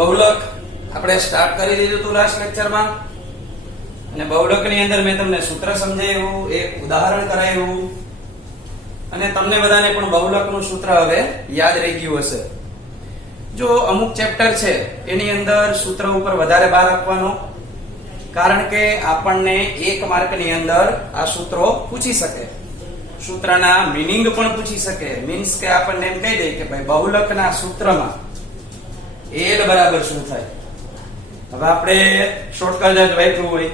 બહુલક આપણે સ્ટાર્ટ કરી દીધું હતું લાસ્ટ લેક્ચરમાં અને બહુલકની અંદર મેં તમને સૂત્ર સમજાવ્યું, એક ઉદાહરણ કરાવ્યું અને તમને બધાને પણ બહુલકનું સૂત્ર હવે યાદ રહી ગયું હશે. જો અમુક ચેપ્ટર છે એની અંદર સૂત્ર ઉપર વધારે ભાર આપવાનો, કારણ કે આપણને 1 માર્કની અંદર આ સૂત્રો પૂછી શકે, સૂત્રના મીનિંગ પણ પૂછી શકે. મીન્સ કે આપણને એમ કહી દે કે ભાઈ બહુલકના સૂત્રમાં L બરાબર શું થાય. હવે આપણે શોર્ટકટ જ વાપરવું હોય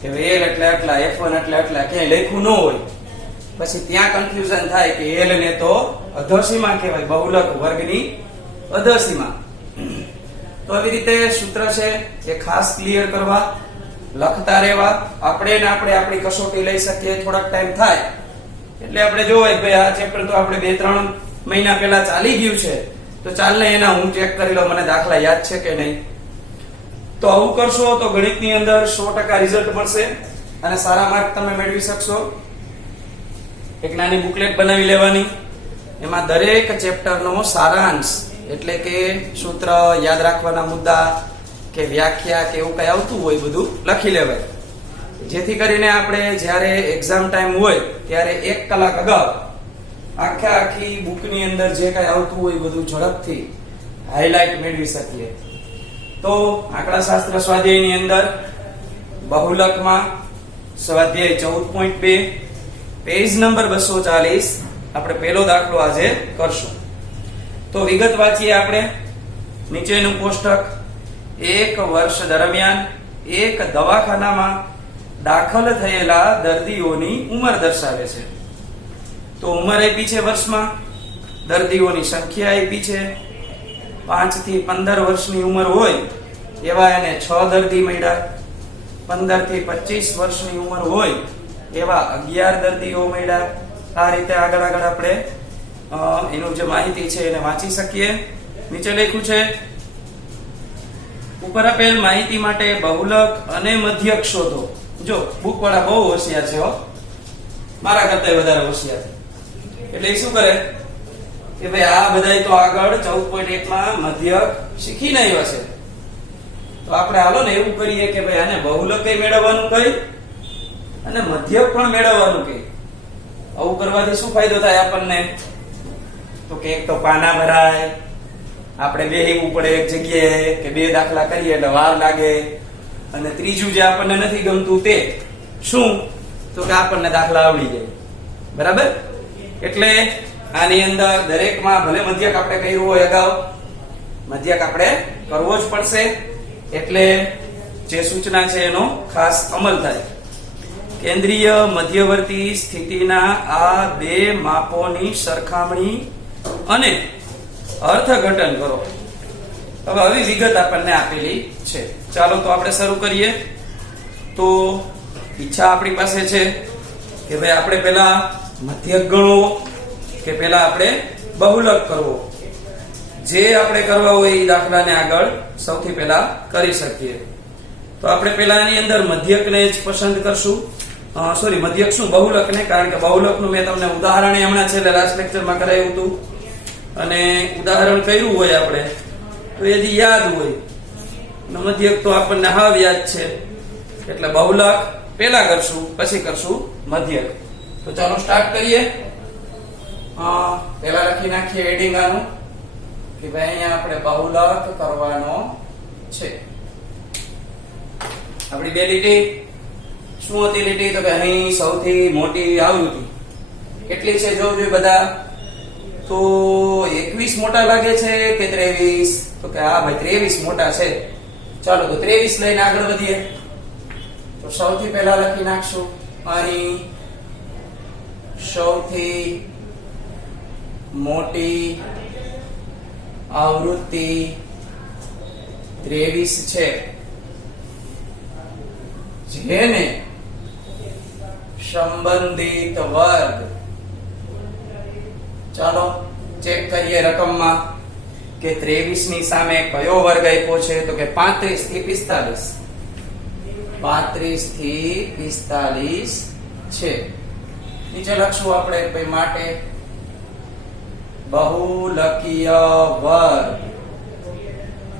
કે L એટલે આટલા, F1 એટલે આટલા, ક્યાંય લખ્યું ન હોય, પછી ત્યાં કન્ફ્યુઝન થાય કે L ને તો અધસીમા કહેવાય, બહુલક વર્ગની અધસીમા. તો આવી રીતે સૂત્ર છે એ ખાસ ક્લિયર કરવા, લખતા રહેવા. આપણે આપણી કસોટી લઈ શકીએ. થોડાક ટાઈમ થાય એટલે આપણે જોવાય ભાઈ આ ચેપ્ટર તો આપણે 2-3 મહિના પહેલા ચાલી ગયું છે, તો ચાલ ને એના હું ચેક કરી લઉં મને દાખલા યાદ છે કે નહીં. તો આવું કરશો તો ગણિતની અંદર 100% રિઝલ્ટ મળશે અને સારા માર્ક તમે મેળવી શકશો. એક નાની બુકલેટ બનાવી લેવાની, એમાં દરેક ચેપ્ટરનો સારાંશ એટલે કે સૂત્ર, યાદ રાખવાના મુદ્દા કે વ્યાખ્યા કે એવું કઈ આવતું હોય બધું લખી લેવાય, જેથી કરીને આપણે જ્યારે એક્ઝામ ટાઈમ હોય ત્યારે 1 કલાક અગાઉ આખી બુકની અંદર જે કઈ આવતું હોય બધું ઝડપથી હાઇલાઇટ મેળવી શકીએ. તો આંકડાશાસ્ત્ર સ્વાધ્યાયની અંદર બહુલકમાં સ્વાધ્યાય 14.2 પેજ નંબર 240 આપણે પહેલો દાખલો આજે કરશું. તો વિગત વાંચીએ આપણે. નીચેનું કોષ્ટક 1 વર્ષ દરમિયાન એક દવાખાનામાં દાખલ થયેલા દર્દીઓની ઉંમર દર્શાવે છે. તો ઉંમર આપી છે વર્ષમાં, દર્દીઓની સંખ્યા આપી છે. 5 થી 15 વર્ષની ઉંમર હોય એવા એને 6 દર્દી મળ્યા. 15 થી 25 વર્ષની ઉંમર હોય એવા 11 દર્દીઓ મળ્યા. આ રીતે આગળ આપણે એનું જે માહિતી છે એને વાંચી શકીએ. નીચે લખ્યું છે ઉપર આપેલ માહિતી માટે બહુલક અને મધ્યક શોધો. જો બુક વાળા બહુ હોશિયાર છે હો, મારા કરતા વધારે હોશિયાર. એટલે શું કરે કે ભાઈ આ બધાય તો આગળ 14.1 માં મધ્યક શીખીને આવ્યા છે, તો આપણે હાલો ને એવું કરીએ કે ભાઈ આને બહુલક મેળવવાનું કઈ અને મધ્યક પણ મેળવવાનું કઈ. આવું કરવાથી શું ફાયદો થાય આપણને? તો કે એક તો પાના ભરાય, આપણે બેહવું પડે એક જગ્યાએ કે 2 દાખલા કરીએ એટલે વાર લાગે, અને ત્રીજું જે આપણને નથી ગમતું તે શું, તો કે આપણને દાખલા આવડી જાય. બરાબર? એટલે આની અંદર દરેકમાં ભલે મધ્યક આપણે કર્યું હોય અગાઉ, મધ્યક આપણે કરવો જ પડશે. એટલે જે સૂચના છે એનો ખાસ અમલ થાય. કેન્દ્રીય મધ્યવર્તી સ્થિતિના આ 2 માપોની સરખામણી અને અર્થઘટન કરો. હવે આવી વિગત આપણને આપેલી છે. ચાલો તો આપણે શરૂ કરીએ. તો ઈચ્છા આપણી પાસે છે કે ભાઈ આપણે પહેલા મધ્યક ગણવો કે પહેલા આપણે બહુલક કરવો. જે આપણે કરવા હોય એ દાખલાને આગળ સૌથી પહેલા કરી શકીએ. તો આપણે પહેલા એની અંદર મધ્યકને જ પસંદ કરશું. સોરી, મધ્યક શું, બહુલકને, કારણ કે બહુલકનું મેં તમને ઉદાહરણ હમણાં છેલ્લે લાસ્ટ લેક્ચરમાં કરાવ્યું હતું, અને ઉદાહરણ કર્યું હોય આપણે તો એ જે યાદ હોય, અને મધ્યક તો આપણને હાવ યાદ છે. એટલે બહુલક પહેલા કરશું, પછી કરશું મધ્યક. તો ચાલો સ્ટાર્ટ કરીએ. પહેલા લખી નાખીએ એડિંગ આનું કે ભાઈ અહીંયા આપણે બહુલક કરવાનો છે. આપણી 2 લીટી શું હતી? લીટી તો કે અહીં સૌથી મોટી આવૃત્તિ કેટલી છે જોજો બધા. તો 21 મોટા લાગે છે કે 23? તો કે હા ભાઈ 23 મોટા છે. ચાલો તો 23 લઈને આગળ વધીએ. તો સૌથી પહેલા લખી નાખશું અહીં સૌથી મોટી આવૃત્તિ 23 છે, જેને સંબંધિત વર્ગ. ચાલો ચેક કરીએ રકમમાં કે 23 ની સામે કયો વર્ગ આપ્યો છે? તો કે 35 થી 45. 35 થી 45 છે. નીચે લખશું આપણે ભાઈ માટે બહુલકીય વર્ગ.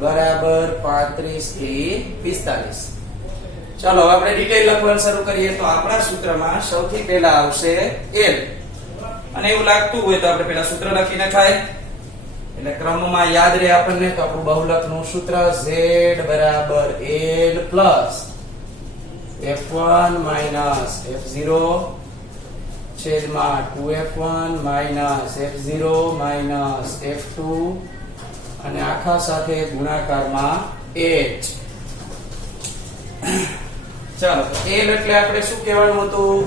બરાબર 35 થી 45. ચાલો હવે આપણે ડિટેલ લખવાનું શરૂ કરીએ. તો આપણા સૂત્રમાં સૌથી પહેલા આવશે L, અને એવું લાગતું હોય તો આપણે પહેલા સૂત્ર લખી નખાય એટલે ક્રમમાં યાદ રહે આપણને. તો આપણું બહુલકનું સૂત્ર Z બરાબર L plus F1 minus F0 છેદમાં 2F1 minus F0 minus F2 અને આખા સાથે ગુણાકારમાં H. ચાલો તો L એટલે આપણે શું કહેવાનું હતું?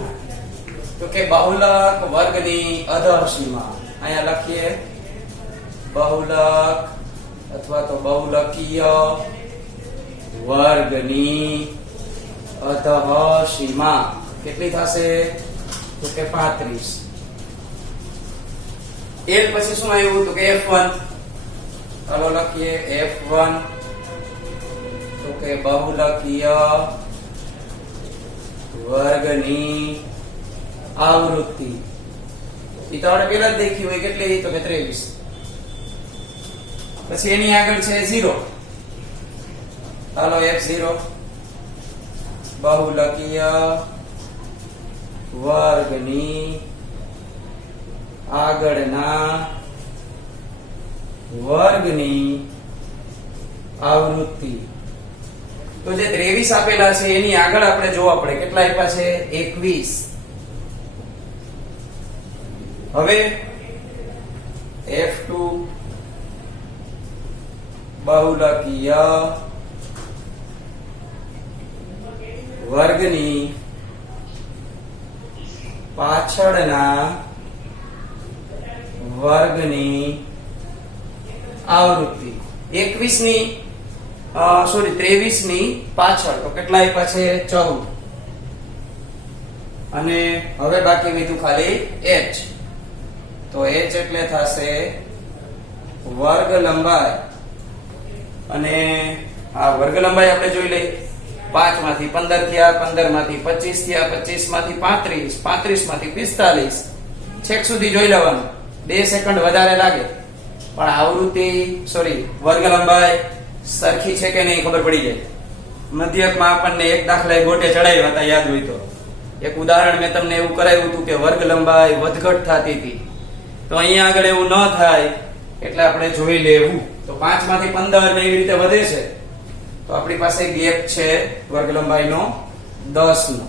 તો કે બહુલક વર્ગની અધર સીમા. અહીંયા લખીએ બહુલક અથવા તો બહુલકીય વર્ગની અધર સીમા કેટલી થશે? તો કે 35. L પછી શું આવ્યું? તો કે F1. ચાલો લખીએ F1 તો કે બહુલકીય વર્ગની આવૃત્તિ. એ તો આપણે પહેલા જ દેખી હોય કેટલી? તો કે 23. પછી એની આગળ છે 0. ચાલો F0 બહુલકીય વર્ગની આગળના વર્ગની આવૃત્તિ. તો જે 23 આપેલા છે એની આગળ આપણે જોવા પડે કેટલા આપ્યા છે? 21. હવે F2 બહુલકીય વર્ગની પાછળના વર્ગની આવૃત્તિ. 21 ની 23 ની પાછળ તો કેટલા આપ્યા છે? 14. અને હવે બાકી વધ્યું ખાલી H. તો H એટલે થશે વર્ગ લંબાઈ. અને આ વર્ગ લંબાઈ આપણે જોઈ લઈએ. 5 માંથી 15 થયા, 15 માંથી 25 થયા, 25 માંથી 35, 35 માંથી 45. છેક સુધી જોઈ લેવાનું. 2 સેકન્ડ વધારે લાગે પણ આવૃત્તિ વર્ગ લંબાઈ સરખી છે કે નહીં ખબર પડી જાય. મધ્યકમાં આપણને એક દાખલા ગોટે ચડાવ્યા હતા, યાદ હોય તો. એક ઉદાહરણ મેં તમને એવું કરાવ્યું હતું કે વર્ગ લંબાઈ વધઘટ થતી હતી. તો અહીંયા આગળ એવું ન થાય એટલે આપણે જોઈ લેવું. તો 5 માંથી 15 ને એવી રીતે વધે છે તો આપણી પાસે ગેપ છે વર્ગ લંબાઈનો 10 નો.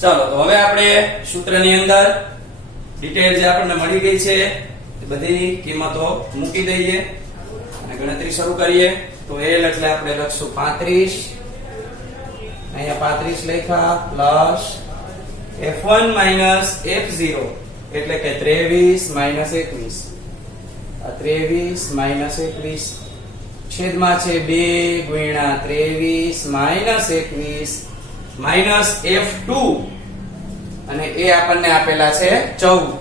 ચાલો તો હવે આપણે સૂત્રની અંદર ડિટેલ જે આપણને મળી ગઈ છે એ બધી કિંમતો મૂકી દઈએ અને ગણતરી શરૂ કરીએ. તો L એટલે આપણે લખશું 35. અહીંયા 35 લખ્યા પ્લસ F1 માઈનસ F0 એટલે કે 23 માઈનસ 21. આ 23 માઈનસ 21 છેદમાં છે 2 ગુણ્યા 23 માઈનસ 21 માઈનસ F2 અને એ આપણને આપેલા છે 14.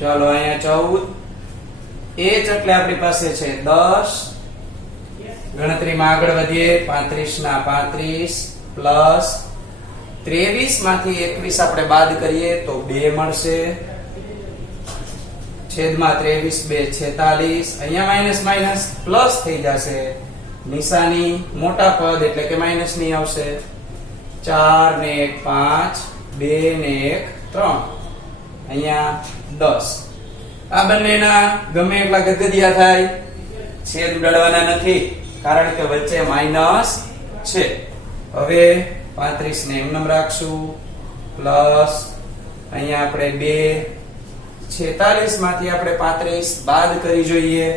ચાલો અહીંયા 14. H એટલે આપણી પાસે છે 10. ગણતરીમાં આગળ વધીએ. 35 ના 35 પ્લસ 23 માંથી 21 આપણે બાદ કરીએ તો 2 મળશે. છેદમાં 23 2 46. અહીંયા માઈનસ માઈનસ પ્લસ થઈ જશે. નિશાની મોટા પદ એટલે કે માઈનસ ની આવશે. 4 ને 1 5, 2 ને 1 3. અહીંયા 10. આ બંનેના ગમે એટલા ગદગદિયા થાય છેદ ઉડાડવાના નથી કારણ કે વચ્ચે માઈનસ છે. હવે 35 ને એમનેમ રાખશું પ્લસ અહીંયા આપણે 2 46 માંથી આપણે 35 બાદ કરી જોઈએ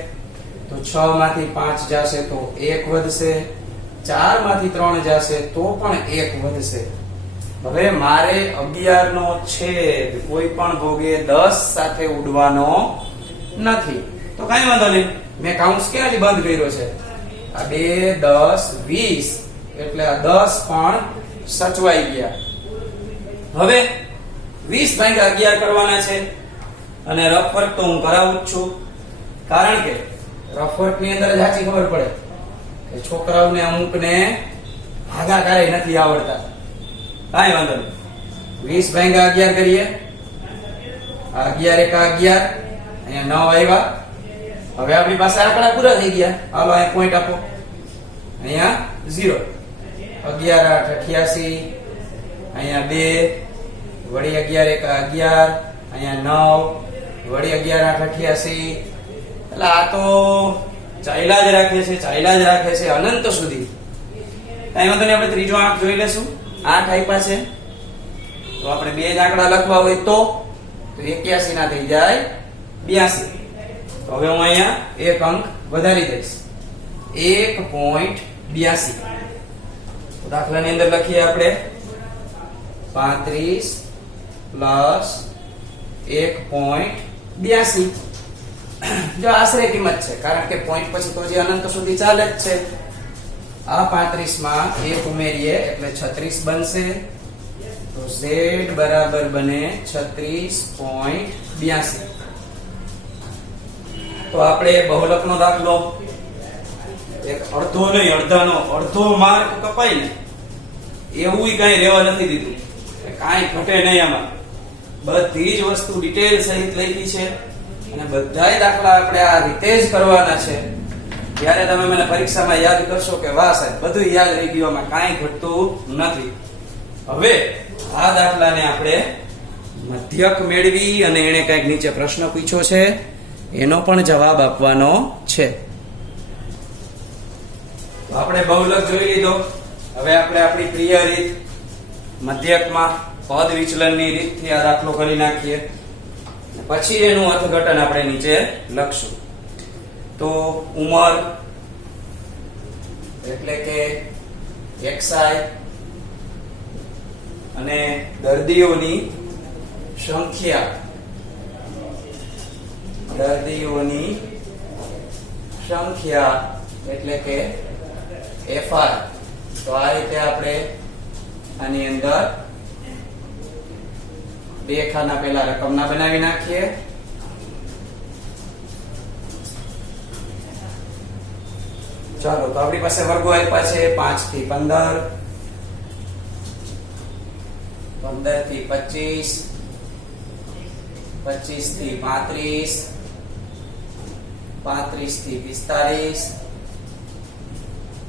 તો 6 માંથી 5 જશે તો 1 વધશે. 4 માંથી 3 જશે તો પણ 1 વધશે. હવે મારે 11 નો છેદ કોઈ પણ ભોગે 10 સાથે ઉડવાનો નથી તો કાંઈ વાંધો નહીં. મેં કાઉન્સ ક્યાંથી બંધ કર્યો છે? આ 2 10 20 એટલે આ 10 પણ સચવાઈ ગયા. હવે 20 ભાગ્યા 11 કરવાના છે અને રફ વર્ક તો હું કરાવું જ છું કારણ કે રફ વર્ક ની અંદર જ સાચી ખબર પડે કે છોકરાઓને અમુકને ભાગાકારે નથી આવડતા. કાંઈ વાંધો નહીં. 20 ભાગ્યા 11 કરીએ. 11 એકા 11 અહીંયા 9 આવ્યા હવે આપણી પાસે આંકડા પૂરા થઈ ગયા. હાલો અહીં પોઈન્ટ આપો. અહીંયા 0 11 8 88, અહીંયા 2 વળી 11 1 11, અહીંયા 9 વળી 11 8 88. એટલે આ તો ચાલ્યા જ રાખે છે અનંત સુધી. અહીં વાંધો નહીં, આપણે ત્રીજો આંક જોઈ લેશું. 8 આપ્યા છે તો આપણે બે જ આંકડા લખવા હોય તો 81 ના થઈ જાય 82. તો હવે હું અહીંયા એક અંક વધારી દઈશ, 1.82. તો દાખલાની અંદર લખીએ આપણે 35 પ્લસ 1.82. જો આશરે કિંમત છે, કારણ કે પોઈન્ટ પછી તો જે અનંત સુધી ચાલે જ છે. આ 35 માં 1 ઉમેરીએ એટલે 36 બનશે. તો z બરાબર બને 36.82. તો આપણે બહુલકનો દાખલો એક અડધો નહીં અડધો માર્ક કપાય ને એવું કઈ રહેવા નથી દીધું, કાંઈ ઘટે નહીં. આમાં બધી જ વસ્તુ ડિટેલ સહિત લખી છે અને બધાય દાખલા આપણે આ રીતે જ કરવાના છે. ત્યારે તમે મને પરીક્ષામાં યાદ કરશો કે વાહ સાહેબ બધું યાદ રહી ગયું, આમાં કાંઈ ઘટતું નથી. હવે આ દાખલાને આપણે મધ્યક મેળવી અને એને કઈક નીચે પ્રશ્ન પૂછ્યો છે એનો પણ જવાબ આપવાનો છે. આપણે બહુલક જોઈ લીધો. હવે આપણે આપણી પ્રિય રીત મધ્યકમાં પદ વિચલનની રીતથી આ દાખલો કરી નાખીએ, પછી એનું અર્થઘટન આપણે નીચે લખશું. તો ઉંમર એટલે કે xi અને દર્દીઓની સંખ્યા એટલે કે fr. તો આ રીતે આપણે આની અંદર બે ખાના પહેલા રકમના બનાવી નાખીએ. ચાલો, તો આપણી પાસે વર્ગો આપ્યા છે 5 થી 15, 15 થી 25, 25 થી 35, 35 થી 45,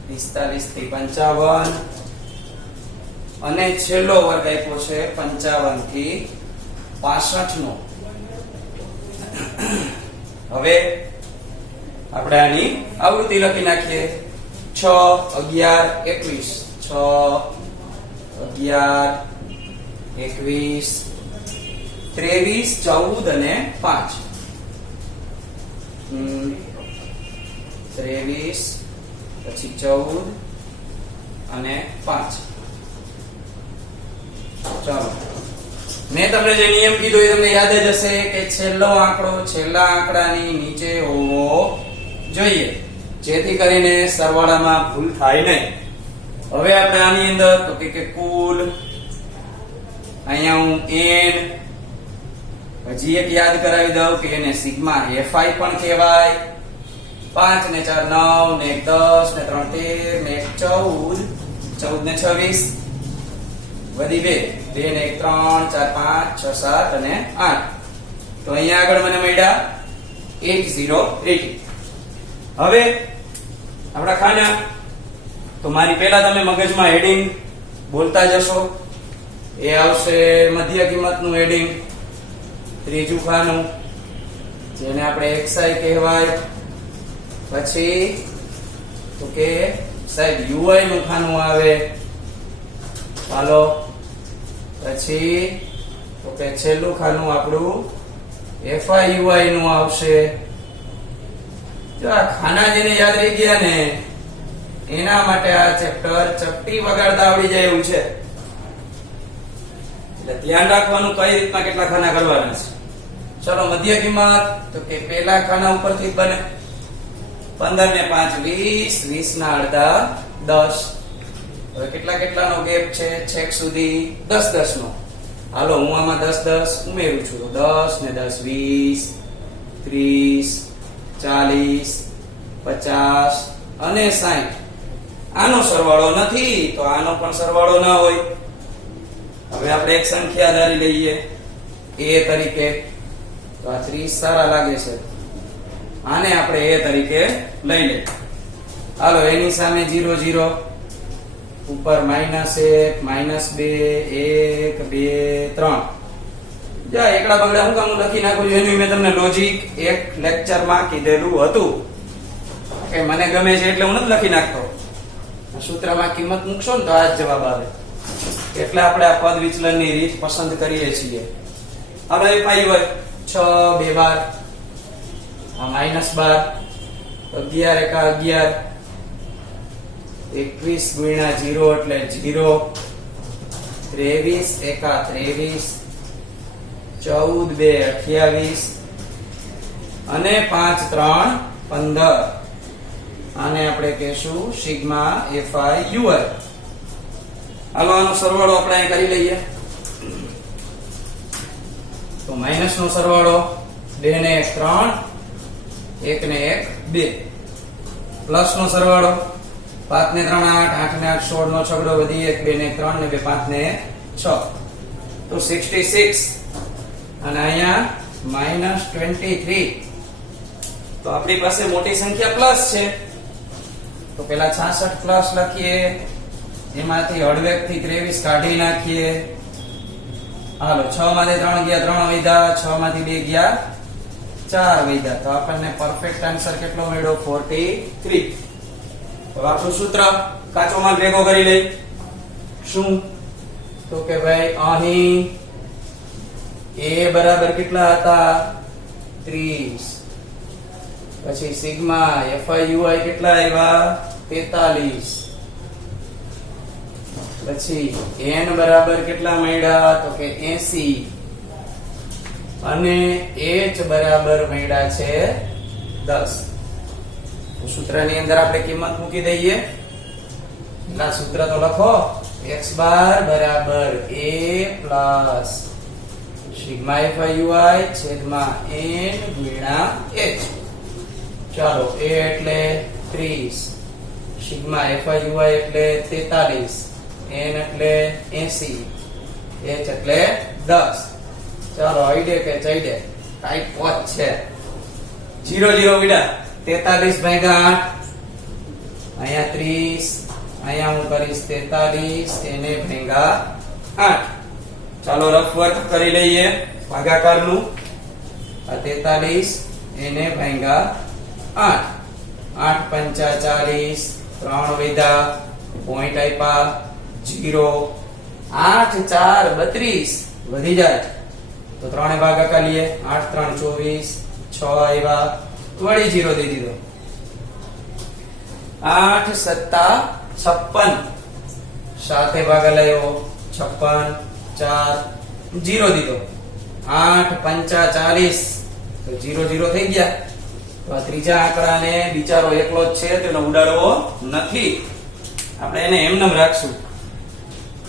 45 થી 55 અને છેલ્લો વર્ગ આપ્યો છે 55 થી 65 નો. હવે આપણે આની આવૃત્તિ લખી નાખીએ. 6 11 21, 6 11 21, 23 14 અને 5. 23 પછી 14 અને 5. ચાલો, મેં તમને જે નિયમ કીધો એ તમને યાદ જ હશે કે છેલ્લો આંકડો છેલ્લા આંકડાની નીચે હોવો જોઈએ, જેથી કરીને સરવાળામાં ભૂલ થાય નહીં. હવે આપણે આની અંદર તો કે કુલ, અહીંયા હું n, હજી એક યાદ કરાવી દઉં કે એને સિગ્મા fi પણ કહેવાય. 5 ને 4 9 ને 1 10 ને 3 13 ને 1 14, 14 ને 26 વધી 2 ને 1 3 4 5 6 7 અને 8. તો અહીંયા આગળ મને મળ્યા 8080. હવે આપણા ખાના, તો મારી પહેલા તમે મગજમાં હેડિંગ બોલતા જશો. એ આવશે મધ્ય કિંમતનું હેડિંગ. ત્રીજું ખાનું જેને આપણે xi કહેવાય. પછી તો કે સાહેબ ui નું ખાનું આવે. ચાલો, પછી તો કે છેલ્લું ખાનું આપણું fi ui નું આવશે. જો આ ખાના જેને યાદ રહી ગયા ને એના માટે આ ચેપ્ટર ચપટી વગાડતા આવડી જાય એવું છે. એટલે ધ્યાન રાખવાનું કઈ રીતના કેટલા ખાના કરવાના છે. ચલો, મધ્ય કિંમત તો કે પહેલા ખાના ઉપરથી બને. 15 ને 5 20, 20 ના અડધા 10. હવે કેટલાનો ગેપ છે છેક સુધી 10 10 નો. હાલો, હું આમાં 10 10 ઉમેરું છું. તો 10 ને 10 20, 30, 40, 50 અને 60. આનો સરવાળો નથી તો આનો પણ સરવાળો ના હોય. હવે આપણે એક સંખ્યા ધારી લઈએ a તરીકે. તો આ 30 સારા લાગે છે. આને આપણે a તરીકે લઈ લઈએ. હાલો એની સામે 0 0 ઉપર -1 -2 1 2 3 જા એકડા બગડા હું કામ લખી નાખું છું એનું મેં તમને લોજિક એક લેક્ચરમાં કીધેલું હતું કે મને ગમે છે એટલે હું નથી લખી નાખતો. સૂત્રમાં કિંમત મૂકશો ને તો આ જ જવાબ આવે. એટલે આપણે આ પદ વિચલનની રીત પસંદ કરીએ છીએ. હવે એ પાઈ હોય 6 2 12 આ -12 11 એકા 11 21 ગુણ્યા 0 એટલે 0 23 એકા 23 14 2 28 અને 5 3 15 આને આપણે કહેશું સિગ્મા fi ui. હાલો આનો સરવાળો આપણે અહીં કરી લઈએ. તો માઈનસ નો સરવાળો 2 ને 1 3 1 ને 1 2 પ્લસ નો સરવાળો 5 ને 3 8 8 ને 8 16 નો છગડો વધી 1 2 ને 3 ને 2 5 ને 6 તો 66 અને અહીંયા -23. તો આપણી પાસે મોટી સંખ્યા પ્લસ છે તો પેલા 66 પ્લસ લખીએ એમાંથી અડવેક થી 23 કાઢી નાખીએ. હાલો 6 માંથી 3 ગયા 3 વધ્યા 6 માંથી 2 ગયા 4 વધ્યા તો આપણને પરફેક્ટ આન્સર કેટલો મળ્યો 43. તો આપણું સૂત્ર કાચો માલ ભેગો કરી લઈ. શું તો કે ભાઈ અહીં a બરાબર કેટલા હતા 30 પછી સિગ્મા fi ui કેટલા આવ્યા 43 પછી n બરાબર કેટલા મળ્યા તો કે 80 અને h બરાબર મળ્યા છે 10. તો સૂત્રની અંદર આપણે કિંમત મૂકી દઈએ. એટલા સૂત્ર તો લખો x બાર બરાબર a plus sigma fi ui છેદમાં n ગુણ્યા h. ચાલો a એટલે 30 સિગ્મા fi ui એટલે 43 n એટલે 80 h એટલે 10. ચાલો આઈડે કે ચાઈડે કાઈ પોત છે 0 0 વિડા 43 ભાગ્યા 8 અહીંયા 30 અહીંયા હું કરીશ 43 એને ભાગ્યા 8. ચાલો રફ વર્ક કરી લઈએ ભાગાકારનું. આ 43 એને ભાગ્યા 8 8 પંચા 40 3 વધ્યા પોઈન્ટ આપ્યા 0 8 4 32 વધી જાય તો 3 એ ભાગાકાર લઈએ 8 3 24 6 આવ્યા વળી 0 દઈ દીધો 8 સત્તા 56 સાથે ભાગા લાવ્યો 56 4 0 દીધો 8 પંચા 40 તો 0 0 થઈ ગયા. તો આ ત્રીજા આંકડાને બિચારો એકલો જ છે તેનો ઉડાડવો નથી. આપણે એને એમનેમ રાખશું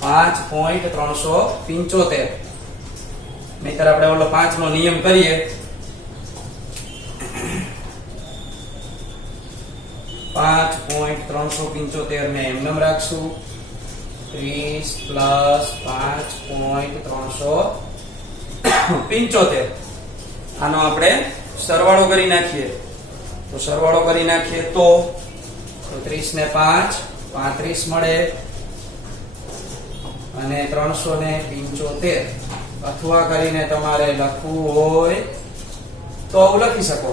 5.375. નહીતર આપણે ઓલો 5 નો નિયમ કરીએ 5.375 ને એમનેમ રાખશું 30 પ્લસ 5.375. આનો આપણે સરવાળો કરી નાખીએ. તો સરવાળો કરી નાખીએ તો 30 ને 5 35 મળે અને 375 અથવા કરીને તમારે લખવું હોય તો આવું લખી શકો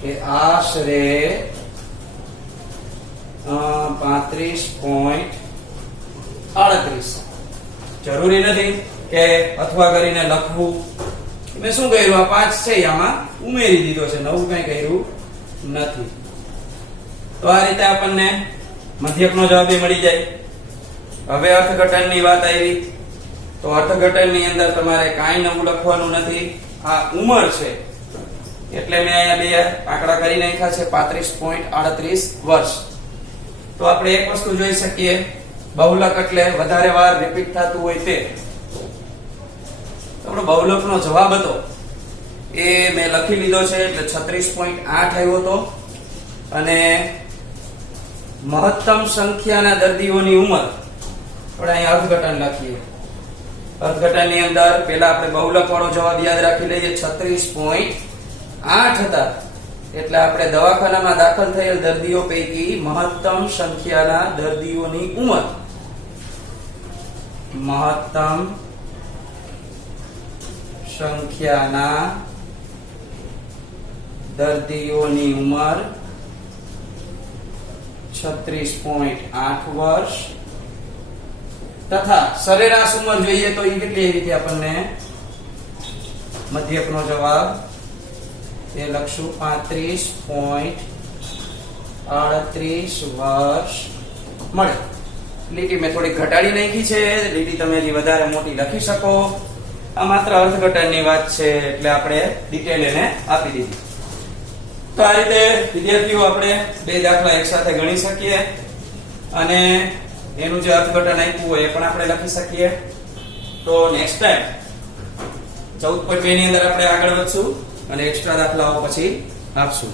કે આશરે 35.38. જરૂરી નથી કે અથવા કરીને લખવું. મેં શું કર્યું આ 5 છે આમાં ઉમેરી દીધો છે નવું કઈ કર્યું નથી. તો આ રીતે આપણને મધ્યકનો જવાબ મળી જાય. હવે અર્થઘટનની વાત આવી તો અર્થઘટનની અંદર તમારે કાંઈ નવું લખવાનું નથી. આ ઉંમર છે એટલે મેં અહીંયા બે આંકડા કરી નાખ્યા છે 35.38 વર્ષ. તો આપણે એક વસ્તુ જોઈ શકીએ બહુલક એટલે વધારે વાર રિપીટ થતું હોય તે. આપણો બહુલકનો જવાબ હતો એ મેં લખી લીધો છે એટલે 36.8 આવ્યો હતો. અને મહત્તમ સંખ્યાના દર્દીઓની ઉંમર આપણે અહીંયા અર્થઘટન લખીએ. અર્થઘટનની અંદર પહેલા આપણે બહુલક વાળો જવાબ યાદ રાખી લઈએ 36.8 હતા એટલે આપણે દવાખાનામાં દાખલ થયેલ દર્દીઓ પૈકી મહત્તમ સંખ્યાના દર્દીઓની ઉંમર, મહત્તમ સંખ્યાના દર્દીઓની ઉંમર 36.8 વર્ષ તથા સરેરાશ ઉંમર જોઈએ તો એ કેટલી આવી હતી આપણને મધ્યકનો જવાબ એ લખશું 35.38 વર્ષ મળે. લીટી મેં થોડી ઘટાડી નાખી છે, લીટી તમે હજી વધારે મોટી લખી શકો. આ માત્ર અર્થઘટનની વાત છે એટલે આપણે ડિટેલ એને આપી દીધી. તો આ રીતે વિદ્યાર્થીઓ આપણે બે દાખલા એકસાથે ગણી શકીએ અને એનું જે અર્થઘટન આપ્યું હોય એ પણ આપણે લખી શકીએ. તો નેક્સ્ટ ટાઈમ 14.2 ની અંદર આપણે આગળ વધશું અને એક્સ્ટ્રા દાખલાઓ પછી આપશું.